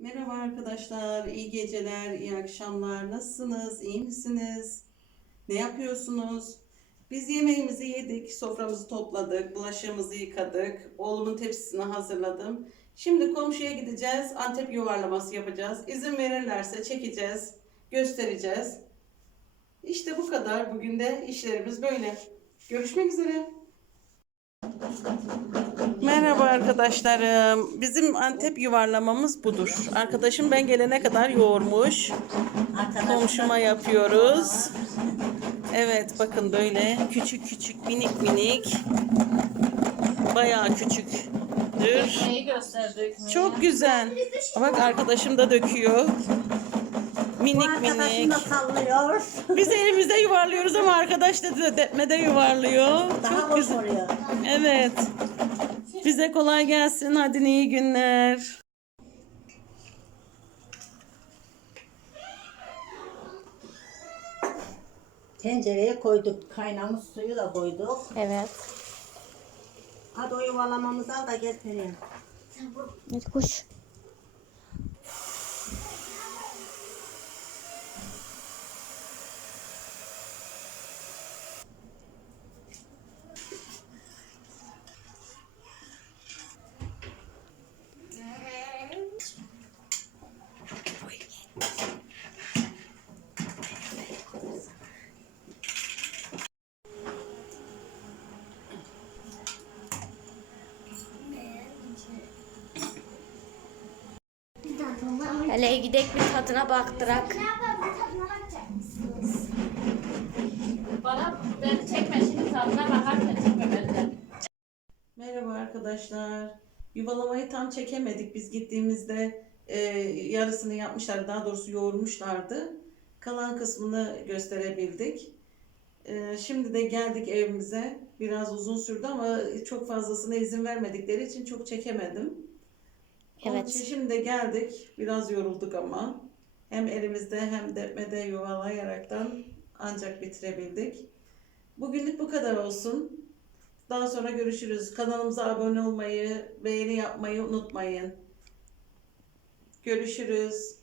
Merhaba arkadaşlar, iyi geceler, iyi akşamlar. Nasılsınız, iyi misiniz? Ne yapıyorsunuz? Biz yemeğimizi yedik, soframızı topladık, bulaşığımızı yıkadık, oğlumun tepsisini hazırladım. Şimdi komşuya gideceğiz, Antep yuvarlaması yapacağız. İzin verirlerse çekeceğiz, göstereceğiz. İşte bu kadar. Bugün de işlerimiz böyle. Görüşmek üzere. Merhaba arkadaşlarım. Bizim Antep yuvarlamamız budur. Arkadaşım ben gelene kadar yoğurmuş. Komşuma yapıyoruz. Evet bakın böyle küçük küçük minik minik. Bayağı küçüktür. Çok güzel. Bak arkadaşım da döküyor. Minik minik. da sallıyor. Biz elimizde yuvarlıyoruz ama arkadaş da depmede yuvarlıyor. Daha Çok güzel. oluyor. Evet. Bize kolay gelsin. Hadi iyi günler. Tencereye koyduk. Kaynamış suyu da koyduk. Evet. Hadi o yuvalamamızı al da gel Perihan. Bir Hele gidek bir tadına baktırak. Bana ben çekme şimdi tadına bakarken çekme benden. Merhaba arkadaşlar. Yuvalamayı tam çekemedik. Biz gittiğimizde e, yarısını yapmışlar. Daha doğrusu yoğurmuşlardı. Kalan kısmını gösterebildik. E, şimdi de geldik evimize. Biraz uzun sürdü ama çok fazlasına izin vermedikleri için çok çekemedim. Onun Evet. için şimdi geldik. Biraz yorulduk ama. Hem elimizde hem depmede yuvalayaraktan ancak bitirebildik. Bugünlük bu kadar olsun. Daha sonra görüşürüz. Kanalımıza abone olmayı, beğeni yapmayı unutmayın. Görüşürüz.